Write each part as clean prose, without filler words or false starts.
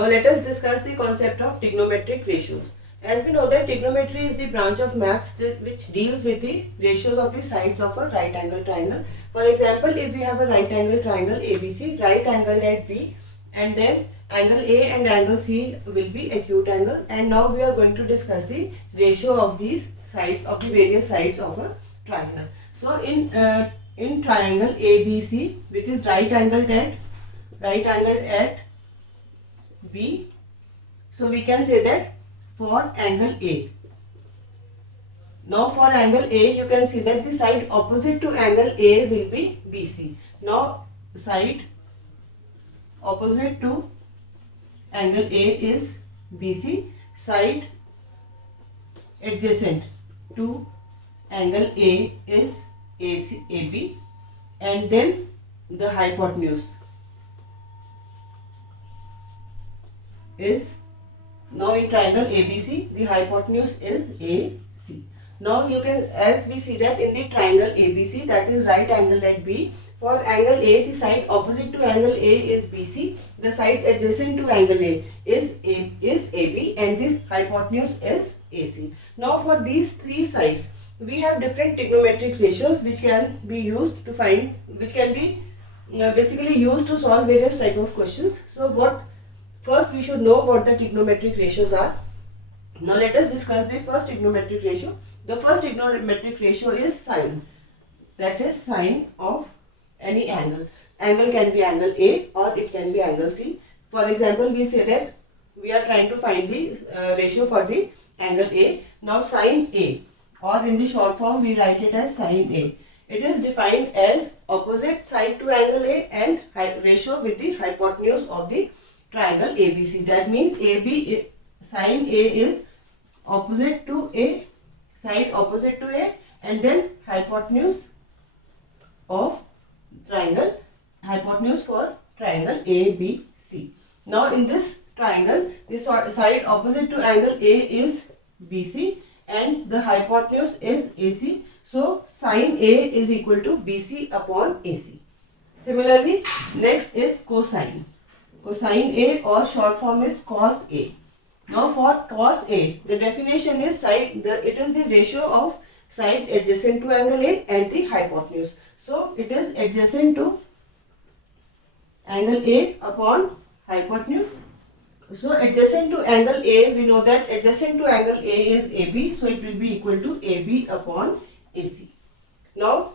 Now let us discuss the concept of trigonometric ratios. As we know that trigonometry is the branch of maths which deals with the ratios of the sides of a right angle triangle. For example, if we have a right angle triangle ABC, right angle at B, and then angle A and angle C will be acute angle, and now we are going to discuss the ratio of these sides of the various sides of a triangle. So in triangle ABC, which is right angled at B, so we can say that for angle A. Now for angle A, you can see that the side opposite to angle A will be BC. Now side opposite to angle A is BC, side adjacent to angle A is AB, and then the hypotenuse is, now in triangle ABC, the hypotenuse is AC. Now you can, as we see that in the triangle ABC, that is right angle at B, for angle A, the side opposite to angle A is BC, the side adjacent to angle A is AB, and this hypotenuse is AC. Now for these three sides, we have different trigonometric ratios which can be used to find, which can be basically used to solve various type of questions. So first we should know what the trigonometric ratios are. Now let us discuss the first trigonometric ratio. The first trigonometric ratio is sine. That is sine of any angle. Angle can be angle A or it can be angle C. For example, we say that we are trying to find the ratio for the angle A. Now sine A, or in the short form we write it as sine A. It is defined as opposite side to angle A and ratio with the hypotenuse of the triangle ABC. That means sine A is opposite to A, side opposite to A, and then hypotenuse of triangle, hypotenuse for triangle ABC. Now in this triangle, the side opposite to angle A is BC and the hypotenuse is AC. So sine A is equal to BC upon AC. Similarly, next is cosine. Cosine A, or short form is cos A. Now for cos A, the definition is it is the ratio of side adjacent to angle A and the hypotenuse. So it is adjacent to angle A upon hypotenuse. So adjacent to angle A, we know that adjacent to angle A is AB, so it will be equal to AB upon AC. Now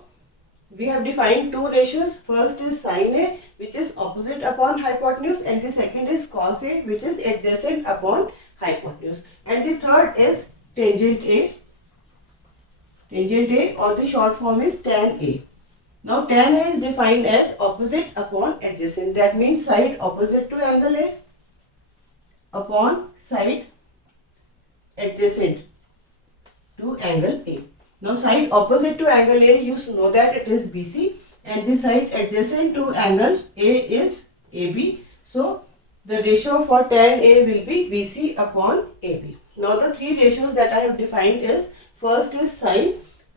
we have defined two ratios. First is sine A, which is opposite upon hypotenuse, and the second is cos A, which is adjacent upon hypotenuse, and the third is tangent A, or the short form is tan A. Now tan A is defined as opposite upon adjacent. That means side opposite to angle A upon side adjacent to angle A. Now side opposite to angle A, you know that it is BC, and the side adjacent to angle A is AB. So the ratio for tan A will be BC upon AB. Now the three ratios that I have defined is, first is sine,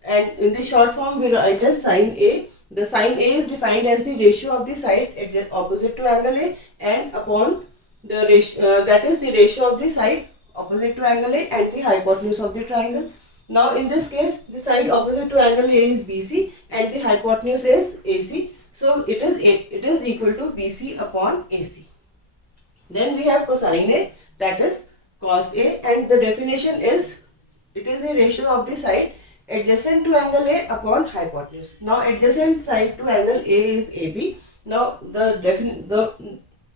and in the short form we write as sine A. The sine A is defined as the ratio of the side opposite to angle A and upon the ratio, that is the ratio of the side opposite to angle A and the hypotenuse of the triangle. Now in this case, the side opposite to angle A is BC and the hypotenuse is AC. So it is equal to BC upon AC. Then we have cosine A, that is cos A, and the definition is, it is the ratio of the side adjacent to angle A upon hypotenuse. Now adjacent side to angle A is AB. Now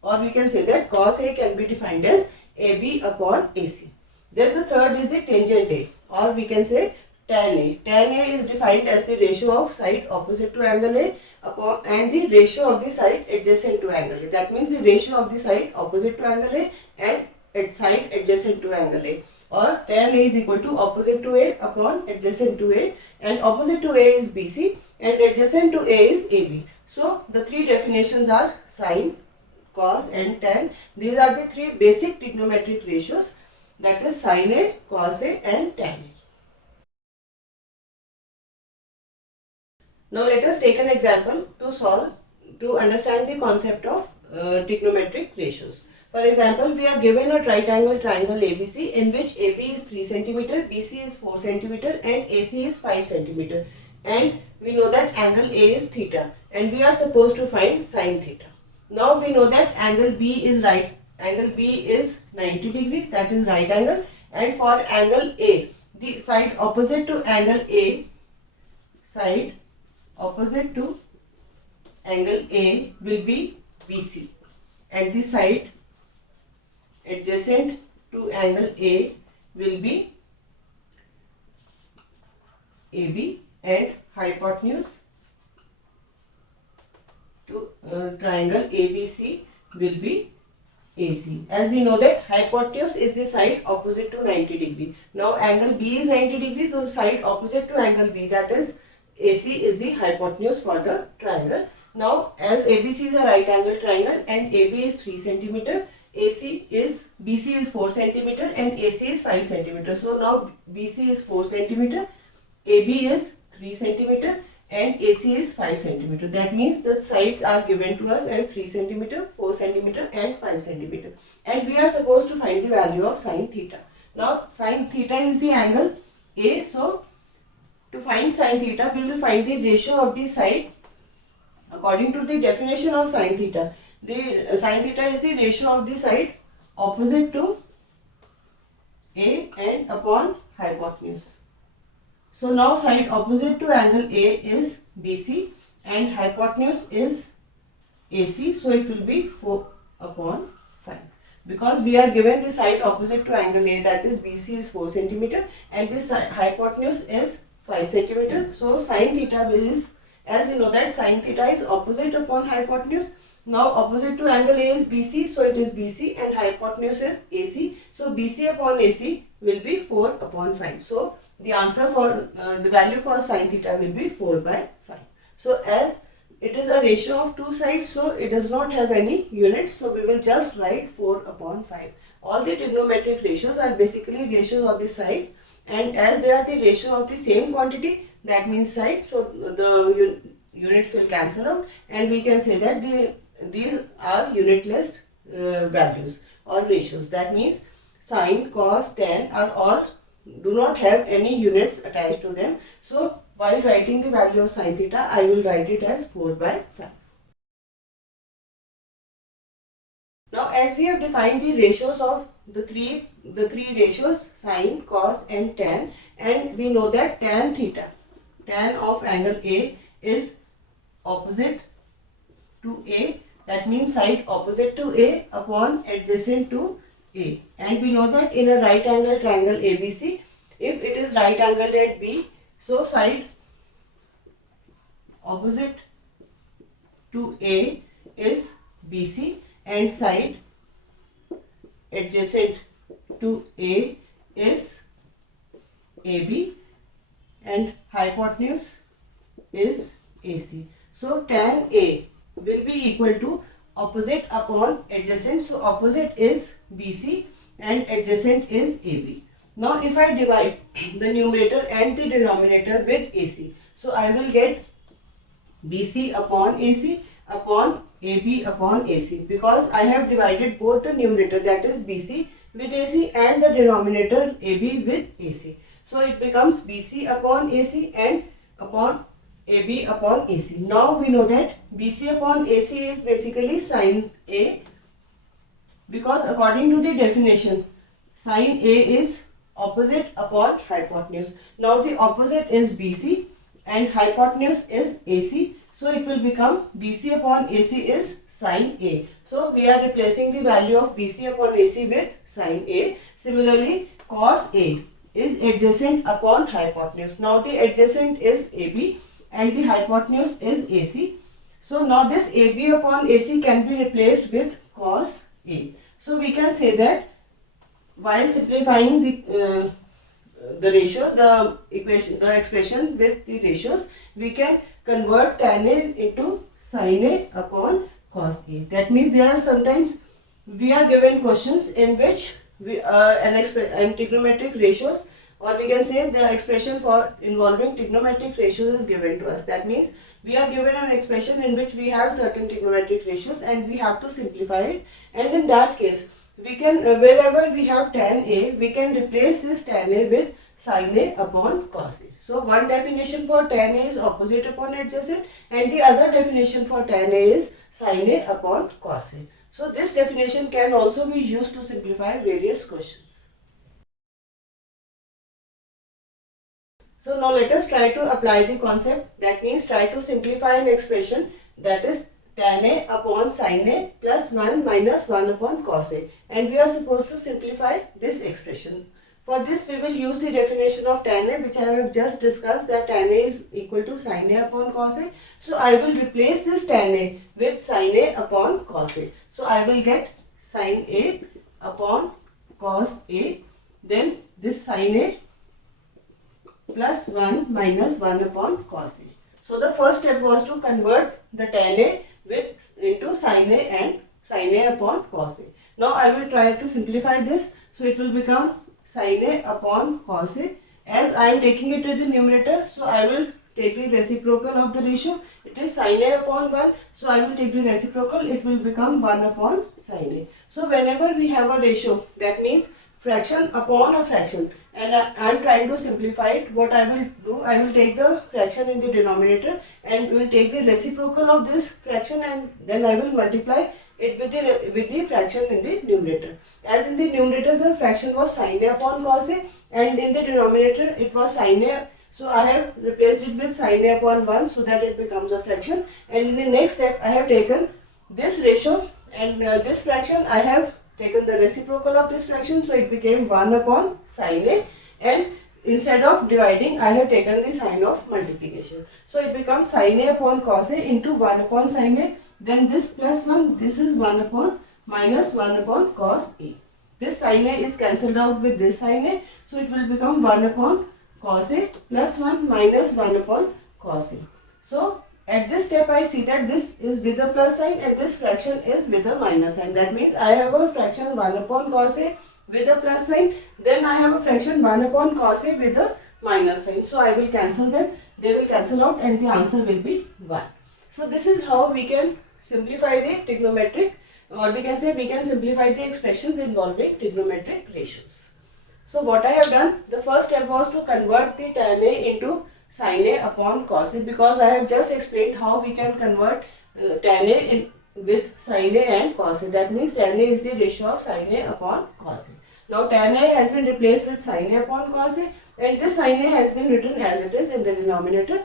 or we can say that cos A can be defined as AB upon AC. Then the third is the tangent A, or we can say tan A. Tan A is defined as the ratio of side opposite to angle A upon and the ratio of the side adjacent to angle A. That means the ratio of the side opposite to angle A and side adjacent to angle A. Or tan A is equal to opposite to A upon adjacent to A, and opposite to A is BC and adjacent to A is AB. So the three definitions are sine, cos and tan. These are the three basic trigonometric ratios, that is sine A, cos A and tan A. Now let us take an example to understand the concept of trigonometric ratios. For example, we are given a right angle triangle ABC in which AB is 3 cm, BC is 4 cm and AC is 5 cm. And we know that angle A is theta and we are supposed to find sin theta. Now we know that angle B is 90 degree, that is right angle, and for angle A, the side opposite to angle A, side opposite to angle A will be BC, and the side adjacent to angle A will be AB, and hypotenuse to triangle ABC will be AC. As we know that hypotenuse is the side opposite to 90 degree. Now angle B is 90 degree, so side opposite to angle B, that is AC, is the hypotenuse for the triangle. Now as ABC is a right angle triangle and AB is 3 cm, BC is 4 cm and AC is 5 cm. So now BC is 4 cm, AB is 3 cm and AC is 5 cm. That means the sides are given to us as 3 cm, 4 cm and 5 cm. And we are supposed to find the value of sin theta. Now sin theta is the angle A. So to find sin theta, we will find the ratio of the side according to the definition of sin theta. The sin theta is the ratio of the side opposite to A and upon hypotenuse. So now side opposite to angle A is BC and hypotenuse is AC. So it will be 4 upon 5. Because we are given the side opposite to angle A, that is BC is 4 cm and this hypotenuse is 5 cm. So sin theta is, as we know that sin theta is opposite upon hypotenuse. Now opposite to angle A is BC, so it is BC and hypotenuse is AC. So BC upon AC will be 4 upon 5. So the answer for the value for sin theta will be 4 by 5. So as it is a ratio of two sides, so it does not have any units. So we will just write 4 upon 5. All the trigonometric ratios are basically ratios of the sides, and as they are the ratio of the same quantity, that means side, so the units will cancel out and we can say that these are unitless values or ratios. That means sine, cos, tan are all do not have any units attached to them. So while writing the value of sin theta, I will write it as 4 by 5. Now as we have defined the ratios of the three ratios, sine, cos and tan, and we know that tan theta, tan of angle A is opposite to A, that means side opposite to A upon adjacent to A. And we know that in a right angle triangle ABC, if it is right angled at B, so side opposite to A is BC and side adjacent to A is AB and hypotenuse is AC. So tan A will be equal to opposite upon adjacent. So opposite is BC and adjacent is AB. Now if I divide the numerator and the denominator with AC, so I will get BC upon AC upon AB upon AC, because I have divided both the numerator, that is BC, with AC and the denominator AB with AC. So it becomes BC upon AC and upon AB upon AC. Now we know that BC upon AC is basically sin A, because according to the definition, sin A is opposite upon hypotenuse. Now the opposite is BC and hypotenuse is AC. So it will become BC upon AC is sin A. So we are replacing the value of BC upon AC with sin A. Similarly, cos A is adjacent upon hypotenuse. Now the adjacent is AB and the hypotenuse is AC. So now this AB upon AC can be replaced with cos A. So we can say that while simplifying the ratio, the expression with the ratios, we can convert tan A into sin A upon cos A. That means there are sometimes we are given questions in which and trigonometric ratios, or we can say the expression for involving trigonometric ratios is given to us. That means we are given an expression in which we have certain trigonometric ratios and we have to simplify it. And in that case, we can, wherever we have tan A, we can replace this tan A with sin A upon cos A. So one definition for tan A is opposite upon adjacent, and the other definition for tan A is sin A upon cos A. So this definition can also be used to simplify various questions. So now let us try to apply the concept. That means try to simplify an expression, that is tan A upon sin A plus 1 minus 1 upon cos A, and we are supposed to simplify this expression. For this we will use the definition of tan A, which I have just discussed, that tan A is equal to sin A upon cos A. So I will replace this tan A with sin A upon cos A. So I will get sin A upon cos A, then this sin A plus 1 minus 1 upon cos A. So the first step was to convert the tan A into sin A and sin A upon cos A. Now I will try to simplify this. So it will become sin A upon cos A. As I am taking it to the numerator, so I will take the reciprocal of the ratio. It is sin A upon 1. So I will take the reciprocal. It will become 1 upon sin A. So whenever we have a ratio, that means fraction upon a fraction, and I am trying to simplify it, what I will do, I will take the fraction in the denominator and will take the reciprocal of this fraction, and then I will multiply it with the fraction in the numerator. As in the numerator the fraction was sin A upon cos A, and in the denominator it was sin A. So I have replaced it with sin A upon 1 so that it becomes a fraction, and in the next step I have taken this ratio and this fraction, I have taken the reciprocal of this fraction, so it became 1 upon sin A, and instead of dividing I have taken the sign of multiplication. So it becomes sin A upon cos A into 1 upon sin A, then this plus 1, this is 1 upon minus 1 upon cos A. This sin A is cancelled out with this sin A, so it will become 1 upon cos A plus 1 minus 1 upon cos A. So at this step I see that this is with a plus sign and this fraction is with a minus sign. That means I have a fraction 1 upon cos A with a plus sign, then I have a fraction 1 upon cos A with a minus sign. So I will cancel them, they will cancel out, and the answer will be 1. So this is how we can simplify the trigonometric, or we can say we can simplify the expressions involving trigonometric ratios. So what I have done, the first step was to convert the tan A into sin A upon cos A, because I have just explained how we can convert tan A with sin A and cos A. That means tan A is the ratio of sin A upon cos A. Now tan A has been replaced with sin A upon cos A, and this sin A has been written as it is in the denominator.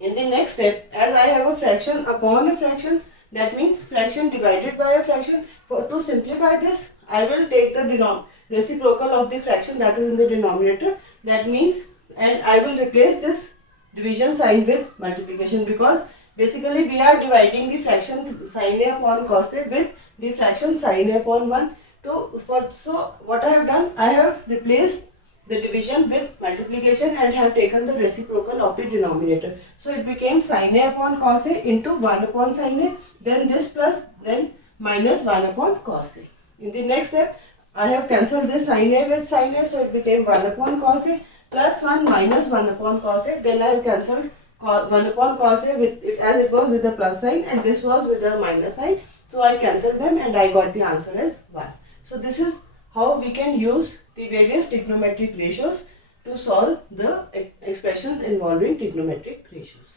In the next step, as I have a fraction upon a fraction, that means fraction divided by a fraction, to simplify this, I will take the reciprocal of the fraction that is in the denominator. That means, and I will replace this division sign with multiplication, because basically we are dividing the fraction sin A upon cos A with the fraction sin A upon 1. So what I have done, I have replaced the division with multiplication and have taken the reciprocal of the denominator. So it became sin A upon cos A into 1 upon sin A, then this plus, then minus 1 upon cos A. In the next step, I have cancelled this sin A with sin A, so it became 1 upon cos A plus 1 minus 1 upon cos A. Then I have cancelled 1 upon cos A with it, as it was with the plus sign, and this was with the minus sign. So I cancelled them and I got the answer as 1. So this is how we can use the various trigonometric ratios to solve the expressions involving trigonometric ratios.